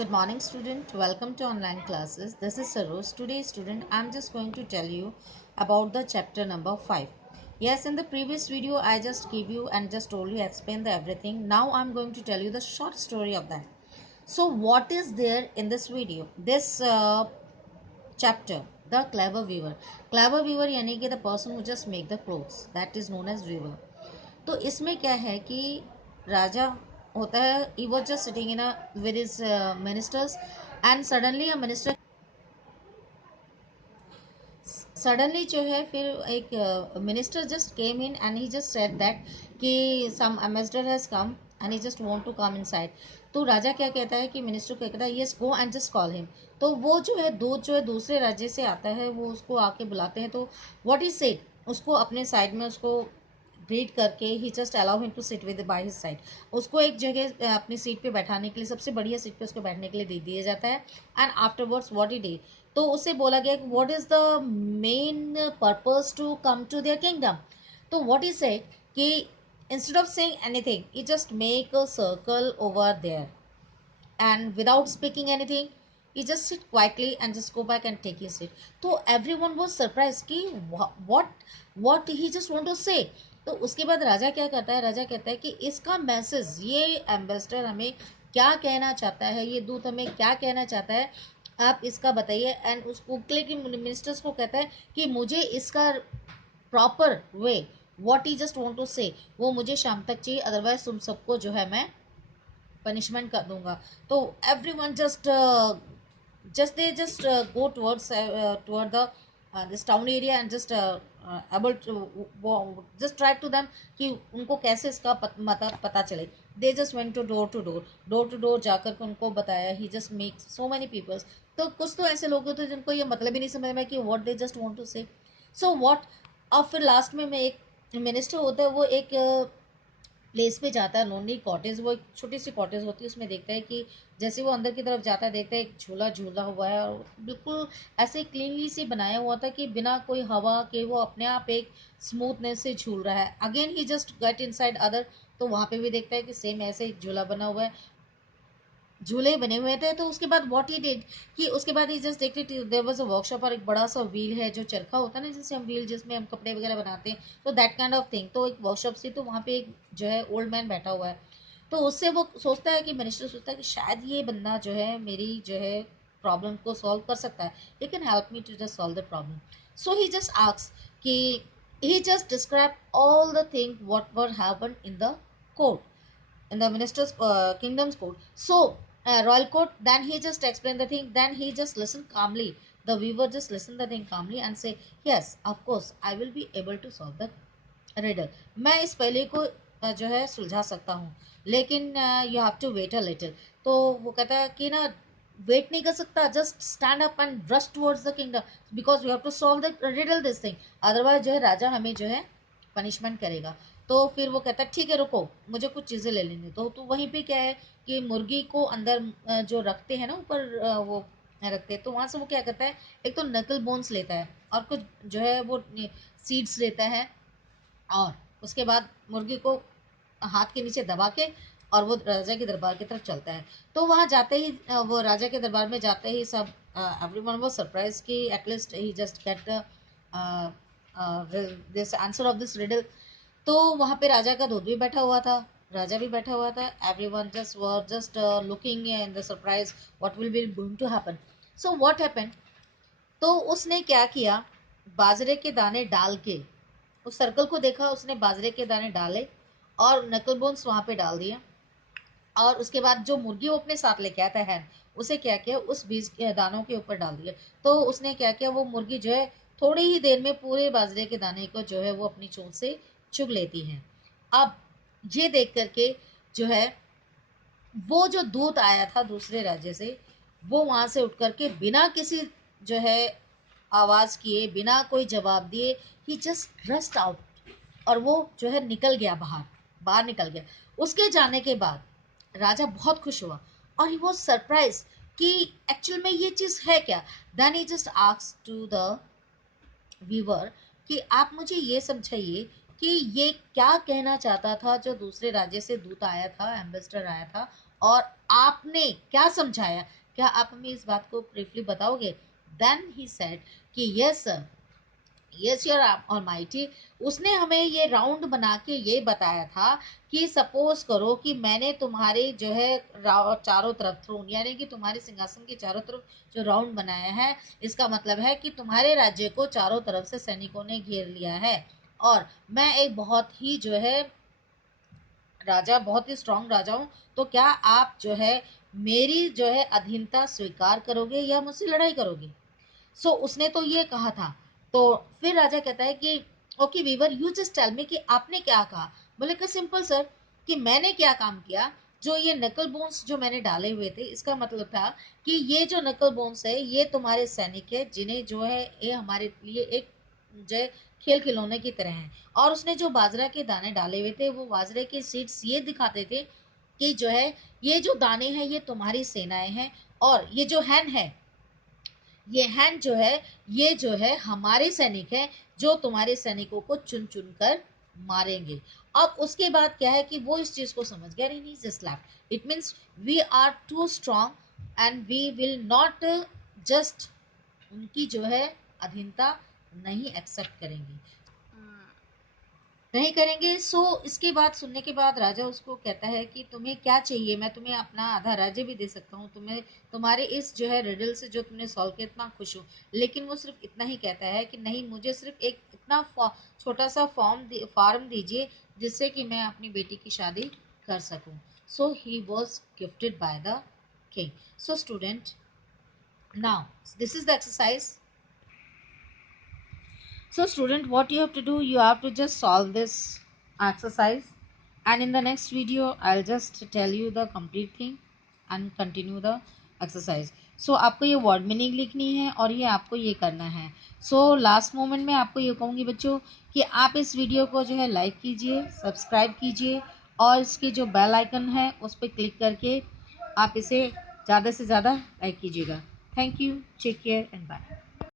Good morning, student. Welcome to online classes. This is Sarosh. Today, student, I'm just going to tell you about the chapter number 5. Yes, in the previous video, I just gave you and just told you, explain the everything. Now, I'm going to tell you the short story of that. So, what is there in this video? This chapter, the clever weaver. Clever weaver यानी कि the person who just make the clothes. That is known as weaver. तो इसमें क्या है कि राजा होता है, he was just sitting in a with his ministers and suddenly जो है फिर एक minister just came in and he just said that कि some ambassador has come and he just want to come inside. तो राजा क्या कहता है कि मिनिस्टर को कहता है yes go and just call him. तो वो जो है दूत जो है दूसरे राज्य से आता है, वो उसको आके बुलाते हैं। तो व्हाट इज सेड, उसको अपने साइड में उसको ग्रीट करके ही just allow him to sit with by his side. उसको एक जगह अपनी सीट पे बैठाने के लिए, सबसे बढ़िया सीट पे उसको बैठने के लिए दे दिया जाता है। And afterwards what he did, तो उससे बोला गया कि what is the main purpose to come to their kingdom. तो व्हाट इज से कि instead of saying anything he just make a circle over there and without speaking anything he just sit quietly and just go back and take his seat. तो everyone was surprised कि what he just want to say। तो उसके बाद राजा क्या करता है, राजा कहता है कि इसका मैसेज, ये एम्बेसडर हमें क्या कहना चाहता है, ये दूत हमें क्या कहना चाहता है, आप इसका बताइए। एंड उसको के मिनिस्टर्स को कहता है कि मुझे इसका proper way, what he just want to say, वो मुझे शाम तक चाहिए, अदरवाइज तुम सबको जो है मैं पनिशमेंट कर दूंगा। तो every one just go toward the this town area and just able to just try to them कि उनको कैसे इसका पता चले। They just went to door जाकर के उनको बताया। He just make so many peoples. तो कुछ तो ऐसे लोग होते हैं जिनको ये मतलब ही नहीं समझ में कि what they just want to say. So what, और फिर लास्ट में एक मिनिस्टर होता है, वो एक प्लेस पे जाता है, लोनली कॉटेज, वो एक छोटी सी कॉटेज होती है, उसमें देखता है कि जैसे वो अंदर की तरफ जाता है, देखता है एक झूला झूला हुआ है और बिल्कुल ऐसे क्लीनली से बनाया हुआ था कि बिना कोई हवा के वो अपने आप एक स्मूथनेस से झूल रहा है। अगेन ही जस्ट गेट इनसाइड अदर, तो वहां पे भी देखता है कि सेम ऐसे एक झूला बना हुआ है, झूले बने हुए थे। तो उसके बाद व्हाट ही डिड कि उसके बाद ही जस्ट देखते देयर वाज अ वर्कशॉप और एक बड़ा सा व्हील है, जो चरखा होता है ना, जिससे हम व्हील, जिसमें हम कपड़े वगैरह बनाते हैं, तो दैट काइंड ऑफ थिंग। तो एक वर्कशॉप थी, तो वहाँ पे एक जो है ओल्ड मैन बैठा हुआ है। तो उससे वो सोचता है कि मिनिस्टर सोचता है कि शायद ये बंदा जो है मेरी जो है प्रॉब्लम को सॉल्व कर सकता है, he can help me to just solve the problem. So he just asks कि he just described all the thing what were happened in the court, in the minister's kingdom's court. So royal court, then he just explained the thing, then he just listened calmly. The viewer just listened the thing calmly and say yes of course I will be able to solve the riddle। मैं इस पहले को जो है सुलझा सकता हूँ, लेकिन you have to wait a little. तो वो कहता है कि ना, वेट नहीं कर सकता, just stand up and rush towards the kingdom because we have to solve the riddle this thing, otherwise जो है राजा हमें जो है पनिशमेंट करेगा। तो फिर वो कहता है ठीक है रुको, मुझे कुछ चीज़ें ले लेने दो। तो वहीं पे क्या है कि मुर्गी को अंदर जो रखते हैं ना ऊपर, वो रखते हैं, तो वहां से वो क्या करता है, एक तो नकल बोन्स लेता है और कुछ जो है वो सीड्स लेता है, और उसके बाद मुर्गी को हाथ के नीचे दबा के और वो राजा के दरबार की तरफ चलता है। तो वहां जाते ही वो राजा के दरबार में जाते ही सब एवरीवन वाज सरप्राइज कि at least he just get this answer of this riddle. तो वहां पे राजा का दूध भी बैठा हुआ था, राजा भी बैठा हुआ था। Everyone just were just looking in the surprise what will be going to happen. So what happened, तो उसने क्या किया, बाजरे के दाने डाल के उस सर्कल को देखा, उसने बाजरे के दाने डाले और नकल बोन्स वहां पे डाल दिया। और उसके बाद जो मुर्गी वो अपने साथ लेके आया था हैन, उसे क्या किया, उस बीज के दानों के ऊपर डाल दिया। तो उसने क्या किया, वो मुर्गी जो है थोड़ी ही देर में पूरे बाजरे के दाने को जो है वो अपनी चोंच से चुग लेती है। अब ये देख करके जो है वो जो दूत आया था दूसरे राज्य से, वो वहां से उठ करके बिना किसी जो है आवाज किए, बिना कोई जवाब दिए, ही जस्ट रस्ट आउट, और वो जो है निकल गया बाहर, बाहर निकल गया। उसके जाने के बाद राजा बहुत खुश हुआ और ही वॉज सरप्राइज कि एक्चुअल में ये चीज है क्या। Then he just asked to the viewer कि आप मुझे ये समझाइए कि ये क्या कहना चाहता था जो दूसरे राज्य से दूत आया था, एम्बेसडर आया था, और आपने क्या समझाया, क्या आप हमें इस बात को ब्रीफली बताओगे? देन ही सेड कि yes sir, yes your almighty. उसने हमें ये राउंड बना के ये बताया था कि सपोज करो कि मैंने तुम्हारे जो है चारों तरफ थ्रोन, यानी कि तुम्हारे सिंहासन के चारों तरफ जो राउंड बनाया है, इसका मतलब है कि तुम्हारे राज्य को चारों तरफ से सैनिकों ने घेर लिया है, और मैं एक बहुत ही जो है राजा, बहुत ही स्ट्रांग राजा हूँ, तो क्या आप जो है मेरी जो है अधीनता स्वीकार करोगे या मुझसे लड़ाई करोगे? सो उसने तो ये कहा था। तो फिर राजा कहता है कि okay viewer, you just tell me कि आपने क्या कहा। बोले कि सिंपल सर, कि मैंने क्या काम किया, जो ये नकल बोन्स जो मैंने डाले हुए थे, इसका मतलब था कि ये जो नकल बोन्स है ये तुम्हारे सैनिक है, जिन्हें जो है ये हमारे लिए एक जो है खेल खिलौने की तरह है। और उसने जो बाजरा के दाने डाले हुए थे, वो बाजरे के सीड्स ये दिखाते थे कि जो है ये जो दाने हैं ये तुम्हारी सेनाएं हैं, और ये जो हैन है, ये हैंड जो है ये जो है हमारे सैनिक हैं, जो तुम्हारे सैनिकों को चुन चुन कर मारेंगे। अब उसके बाद क्या है कि वो इस चीज को समझ गया, नहीं just lap it means we are too strong and we will not just उनकी जो है अधीनता नहीं एक्सेप्ट करेंगे, नहीं करेंगे। सो इसके बाद सुनने के बाद राजा उसको कहता है कि तुम्हें क्या चाहिए, मैं तुम्हें अपना आधा राज्य भी दे सकता हूँ तुम्हें, तुम्हारे इस जो है रिडल से जो तुमने सॉल्व किया इतना खुश हूँ। लेकिन वो सिर्फ इतना ही कहता है कि नहीं, मुझे सिर्फ एक इतना छोटा सा फार्म दीजिए जिससे कि मैं अपनी बेटी की शादी कर सकूँ। So he was gifted by the king. So student, now this is the exercise. So student, what you have to do, you have to just solve this exercise, and in the next video I'll just tell you the complete thing and continue the exercise. So आपको ये word meaning लिखनी है और ये आपको ये करना है. So लास्ट मोमेंट में आपको ये कहूँगी बच्चों कि आप इस वीडियो को जो है लाइक कीजिए, सब्सक्राइब कीजिए, और इसके जो बेल आइकन है उस पर क्लिक करके आप इसे ज़्यादा से ज़्यादा लाइक कीजिएगा. Thank you, take care and bye.